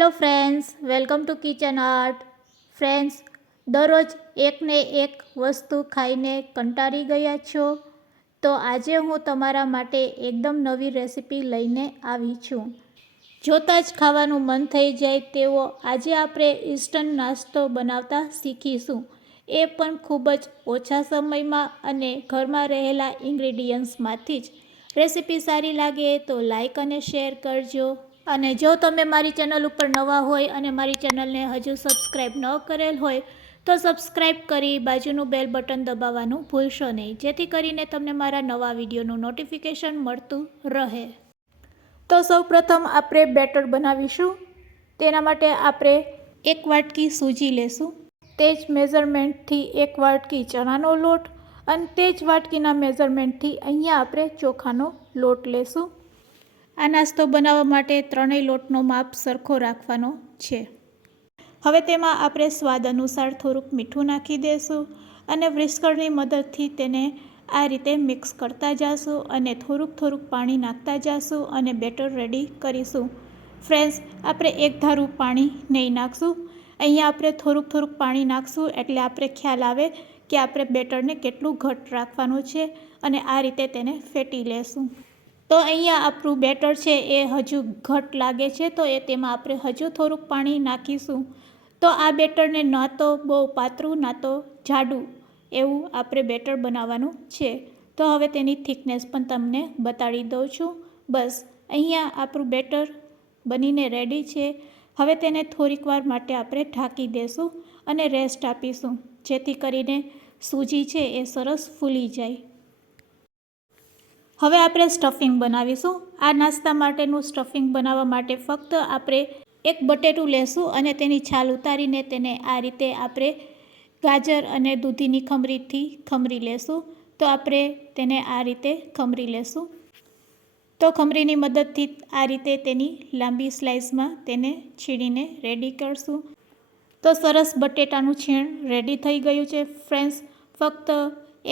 Hello friends, welcome to kitchen art. Friends, દરરોજ એકને એક વસ્તુ ખાઈને કંટાળી ગયા છો? તો આજે હું તમારા માટે એકદમ નવી રેસીપી લઈને આવી છું. જોતાં જ ખાવાનું મન થઈ જાય તેવો આજે આપણે ઇન્સ્ટન્ટ નાસ્તો બનાવતા શીખીશું. એ પણ ખૂબ જ ઓછા સમયમાં અને ઘરમાં રહેલા ઇન્ગ્રેડિયન્ટ્સમાંથી જ. રેસીપી સારી લાગે તો લાઈક અને શેર કરજો. અને જો તમે મારી ચેનલ ઉપર નવા હોય અને મારી ચેનલને હજુ સબસ્ક્રાઈબ ન કરેલ હોય તો સબસ્ક્રાઈબ કરી બાજુનું બેલ બટન દબાવવાનું ભૂલશો નહીં, જેથી કરીને તમને મારા નવા વિડીયોનું નોટિફિકેશન મળતું રહે. તો સૌપ્રથમ આપણે બેટર બનાવીશું. તેના માટે આપણે 1 વાટકી સૂજી લેશું. તે જ મેઝરમેન્ટથી 1 વાટકી ચણાનો લોટ અને તે જ વાટકીના મેઝરમેન્ટથી અહીંયા આપણે ચોખાનો લોટ લેશું. આ નાસ્તો બનાવવા માટે ત્રણેય લોટનો માપ સરખો રાખવાનો છે. હવે તેમાં આપણે સ્વાદ અનુસાર થોડુંક મીઠું નાખી દઈશું અને વ્હિસ્કરની મદદથી તેને આ રીતે મિક્સ કરતા જઈશું અને થોડુંક પાણી નાખતા જઈશું અને બેટર રેડી કરીશું. ફ્રેન્ડ્સ, આપણે એક ધારું પાણી નહીં નાખશું. અહીંયા આપણે થોડુંક પાણી નાખશું એટલે આપણે ખ્યાલ આવે કે આપણે બેટરને કેટલું ઘટ્ટ રાખવાનું છે અને આ રીતે તેને ફેટી લેશું. તો અહીંયા આપણું બેટર છે એ હજુ ઘટ્ટ લાગે છે, તો તેમાં આપણે હજુ થોડુંક પાણી નાખીશું. તો આ બેટરને ના તો બહુ પાતળું ના તો જાડું એવું આપણે બેટર બનાવવાનું છે. તો હવે તેની થિકનેસ પણ તમને બતાડી દઉં છું. બસ અહીંયા આપણું બેટર બનીને રેડી છે. હવે તેને થોડીક વાર માટે આપણે ઢાંકી દઈશું અને રેસ્ટ આપીશું, જેથી કરીને સૂજી છે એ સરસ ફૂલી જાય. હવે આપણે સ્ટફિંગ બનાવીશું. આ નાસ્તા માટેનું સ્ટફિંગ બનાવવા માટે ફક્ત આપણે એક બટેટું લેશું અને તેની છાલ ઉતારીને તેને આ રીતે આપણે ગાજર અને દૂધીની ખમરીથી ખમરી લેશું. તો આપણે તેને આ રીતે ખમરી લેશું. તો ખમરીની મદદથી આ રીતે તેની લાંબી સ્લાઇસમાં તેને છીણીને રેડી કરશું. તો સરસ બટેટાનું છીણ રેડી થઈ ગયું છે. ફ્રેન્ડ્સ, ફક્ત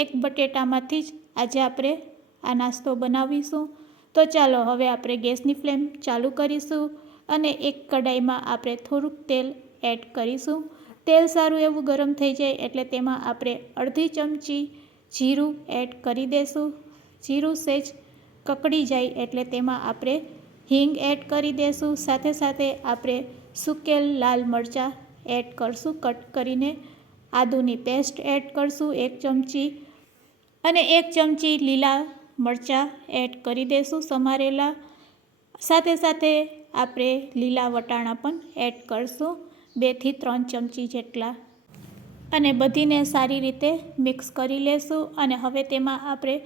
એક બટેટામાંથી જ આજે આપણે આ નાસ્તો બનાવીશું. તો ચાલો હવે આપણે ગેસની ફ્લેમ ચાલુ કરીશું અને એક કડાઈમાં આપણે થોડુંક તેલ એડ કરીશું. તેલ સારું એવું ગરમ થઈ જાય એટલે તેમાં આપણે અડધી ચમચી જીરું એડ કરી દઈશું. જીરું સહેજ કકડી જાય એટલે તેમાં આપણે હિંગ એડ કરી દઈશું. સાથે આપણે સૂકેલ લાલ મરચાં એડ કરશું કટ કરીને. આદુની પેસ્ટ એડ કરશું 1 ચમચી અને 1 ચમચી લીલા મરચાં એડ કરી દઈશું સમારેલા. સાથે આપણે લીલા વટાણા પણ એડ કરશું 2 થી 3 ચમચી જેટલા અને બધીને સારી રીતે મિક્સ કરી લેશું. અને હવે તેમાં આપણે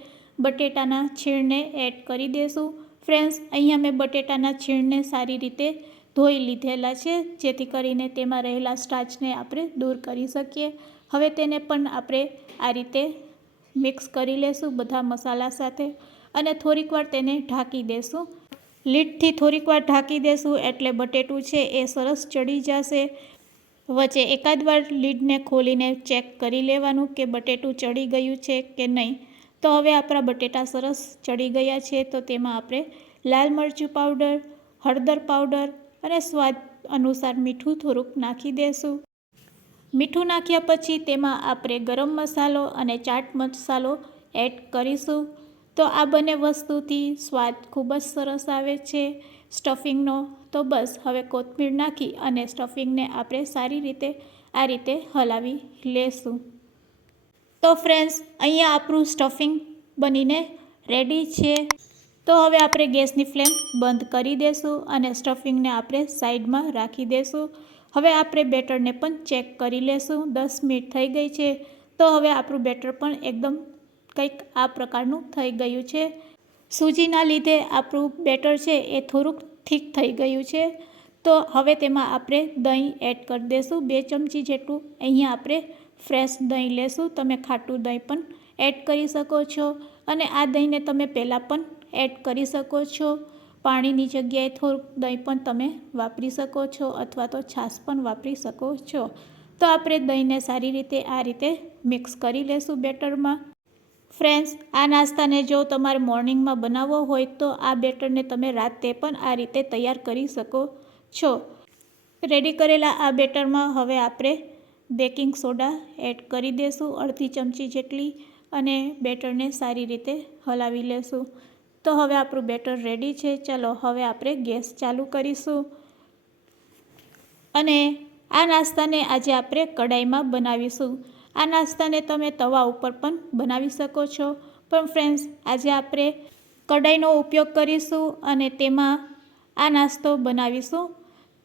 બટેટાના છીણને એડ કરી દઈશું. ફ્રેન્ડ્સ, અહીંયા મેં બટેટાના છીણને સારી રીતે ધોઈ લીધેલા છે, જેથી કરીને તેમાં રહેલા સ્ટાર્ચને આપણે દૂર કરી શકીએ. હવે તેને પણ આપણે આ રીતે મિક્સ કરી લેશું બધા મસાલા સાથે અને થોડીક વાર તેને ઢાંકી દેશું. લીડથી થોડીક વાર ઢાંકી દેશું એટલે બટેટું છે એ સરસ ચડી જશે. વચ્ચે એકાદ વાર લીડને ખોલીને ચેક કરી લેવાનું કે બટેટું ચડી ગયું છે કે નહીં. તો હવે આપણા બટેટા સરસ ચડી ગયા છે. તો તેમાં આપણે લાલ મરચું પાવડર, હળદર પાવડર અને સ્વાદ અનુસાર મીઠું થોડુંક નાખી દઈશું. મીઠું નાખ્યા પછી તેમાં આપણે ગરમ મસાલો અને ચાટ મસાલો એડ કરીશું. તો આ બંને વસ્તુથી સ્વાદ ખૂબ જ સરસ આવે છે સ્ટફિંગનો. તો બસ હવે કોથમીર નાખી અને સ્ટફિંગને આપણે સારી રીતે આ રીતે હલાવી લેશું. તો ફ્રેન્ડ્સ, અહીંયા આપણું સ્ટફિંગ બનીને રેડી છે. તો હવે આપણે ગેસની ફ્લેમ બંધ કરી દઈશું અને સ્ટફિંગને આપણે સાઈડમાં રાખી દઈશું. હવે આપણે બેટરને પણ ચેક કરી લેશું. 10 મિનિટ થઈ ગઈ છે. તો હવે આપણું બેટર પણ એકદમ કંઈક આ પ્રકારનું થઈ ગયું છે. સૂજીના લીધે આપણું બેટર છે એ થોડુંક થીક થઈ ગયું છે. તો હવે તેમાં આપણે દહીં એડ કરી દઈશું 2 ચમચી જેટલું. અહીંયા આપણે ફ્રેશ દહીં લેશું. તમે ખાટું દહીં પણ એડ કરી શકો છો અને આ દહીંને તમે પહેલાં પણ એડ કરી શકો છો. પાણીની જગ્યાએ થોડુંક દહીં પણ તમે વાપરી શકો છો અથવા તો છાશ પણ વાપરી શકો છો. તો આપણે દહીંને સારી રીતે આ રીતે મિક્સ કરી લેશું બેટરમાં. ફ્રેન્ડ્સ, આ નાસ્તાને જો તમારે મોર્નિંગમાં બનાવવો હોય તો આ બેટરને તમે રાતે પણ આ રીતે તૈયાર કરી શકો છો. રેડી કરેલા આ બેટરમાં હવે આપણે બેકિંગ સોડા એડ કરી દઈશું, અડધી ચમચી જેટલી, અને બેટરને સારી રીતે હલાવી લેશું. તો હવે આપણું બેટર રેડી છે. ચાલો હવે આપણે ગેસ ચાલુ કરીશું. અને આ નાસ્તાને આજે આપણે કડાઈમાં બનાવીશું. આ નાસ્તાને તમે તવા ઉપર પણ બનાવી શકો છો, પણ ફ્રેન્ડ્સ આજે આપણે કડાઈનો ઉપયોગ કરીશું અને તેમાં આ નાસ્તો બનાવીશું.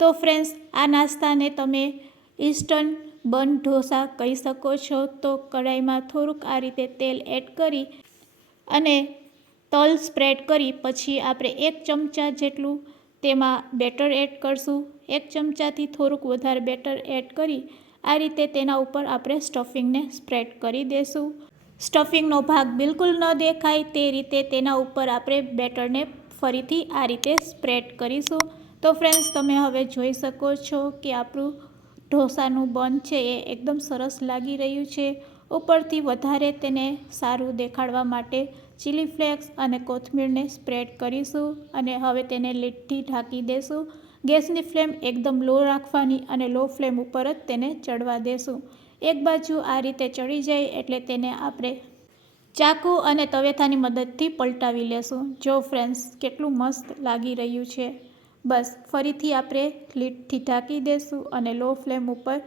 તો ફ્રેન્ડ્સ આ નાસ્તાને તમે ઇન્સ્ટન્ટ બન ઢોસા કહી શકો છો. તો કડાઈમાં થોડુંક આ રીતે તેલ એડ કરી અને તલ સ્પ્રેડ કરી પછી આપણે 1 ચમચા જેટલું તેમાં બેટર એડ કરશું. 1 ચમચાથી થોડુંક વધારે બેટર એડ કરી આ રીતે તેના ઉપર આપણે સ્ટફિંગને સ્પ્રેડ કરી દઈશું. સ્ટફિંગનો ભાગ બિલકુલ ન દેખાય તે રીતે તેના ઉપર આપણે બેટરને ફરીથી આ રીતે સ્પ્રેડ કરીશું. તો ફ્રેન્ડ્સ તમે હવે જોઈ શકો છો કે આપણું ઢોસાનું બન છે એ એકદમ સરસ લાગી રહ્યું છે. ઉપરથી વધારે તેને સારું દેખાડવા માટે ચીલી ફ્લેક્સ અને કોથમીરને સ્પ્રેડ કરીશું અને હવે તેને લીડથી ઢાંકી દેશું. ગેસની ફ્લેમ એકદમ લો રાખવાની અને લો ફ્લેમ ઉપર જ તેને ચડવા દેશું. એક બાજુ આ રીતે ચડી જાય એટલે તેને આપણે ચાકુ અને તવેથાની મદદથી પલટાવી લેશું. જો ફ્રેન્ડ્સ કેટલું મસ્ત લાગી રહ્યું છે. બસ ફરીથી આપણે લીડથી ઢાંકી દેશું અને લો ફ્લેમ ઉપર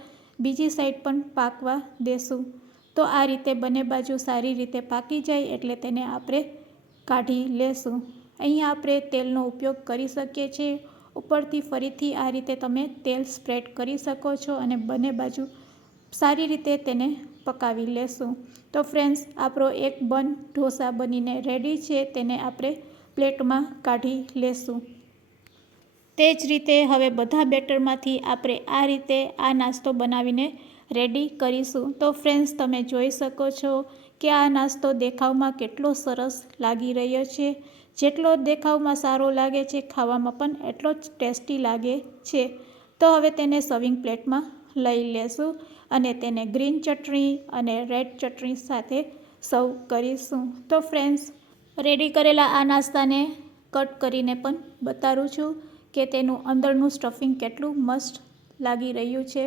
બીજી સાઈડ પણ પાકવા દેશું. તો આ રીતે બંને બાજુ સારી રીતે પાકી જાય એટલે તેને આપણે કાઢી લેશું. અહીંયા આપણે તેલનો ઉપયોગ કરી શકીએ છીએ. ઉપરથી ફરીથી આ રીતે તમે તેલ સ્પ્રેડ કરી શકો છો અને બંને બાજુ સારી રીતે તેને પકાવી લેશું. તો ફ્રેન્ડ્સ આપણો એક બન ઢોસા બનીને રેડી છે. તેને આપણે પ્લેટમાં કાઢી લેશું. તે જ રીતે હવે બધા બેટરમાંથી આપણે આ રીતે આ નાસ્તો બનાવીને રેડી કરીશું. તો ફ્રેન્ડ્સ તમે જોઈ શકો છો કે આ નાસ્તો દેખાવમાં કેટલો સરસ લાગી રહ્યો છે. જેટલો દેખાવમાં સારો લાગે છે ખાવામાં પણ એટલો જ ટેસ્ટી લાગે છે. તો હવે તેને સર્વિંગ પ્લેટમાં લઈ લેશું અને તેને ગ્રીન ચટણી અને રેડ ચટણી સાથે સર્વ કરીશું. તો ફ્રેન્ડ્સ રેડી કરેલા આ નાસ્તાને કટ કરીને પણ બતાવું છું કે તેનું અંદરનું સ્ટફિંગ કેટલું મસ્ત લાગી રહ્યું છે.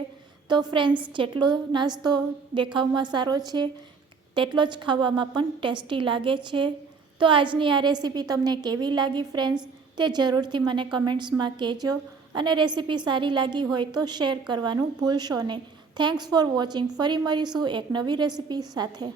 તો ફ્રેન્ડ્સ જેટલો નાસ્તો દેખાવમાં સારો છે તેટલો જ ખાવામાં પણ ટેસ્ટી લાગે છે. તો આજની આ રેસીપી તમને કેવી લાગી ફ્રેન્ડ્સ તે જરૂરથી મને કમેન્ટ્સમાં કહેજો અને રેસીપી સારી લાગી હોય તો શેર કરવાનું ભૂલશો નહીં. Thanks for watching. ફરી મળીશું એક નવી રેસીપી સાથે.